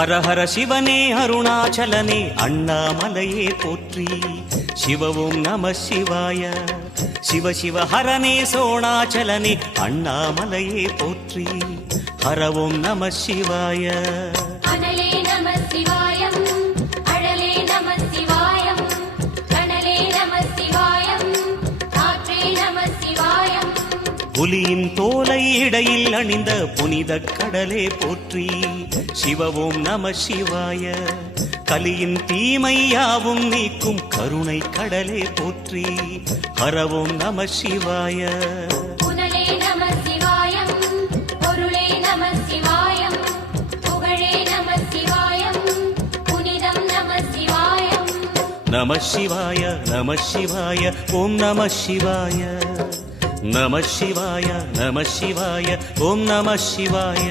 ஹர ஹர சிவனே அருணாச்சலனே அண்ணாமலையே போற்றி. சிவ ஓம் நம சிவாய. சிவ சிவ ஹரனே சோணாச்சலனே அண்ணாமலையே போற்றி. ஹர ஓம் நம சிவாய. அனலே நம சிவாயம், அழலே நம சிவாயம், கனலே நம சிவாயம், காற்றே நம சிவாயம். புலியின் தோலை இடையில் அணிந்த புனித கடலே போற்றி. சிவ ஓம் நம சிவாய. கலியின் தீமையாவும் நீக்கும் கருணை கடலே போற்றி. ஹர ஓம் நம சிவாய. புனலே நம சிவாயம், பொருளே நம சிவாயம், புகழே நம சிவாயம், புனிதம் நம சிவாயம். நம சிவாய நம சிவாய ஓம் நம சிவாய. நம சிவாய நம சிவாய ஓம் நம சிவாய.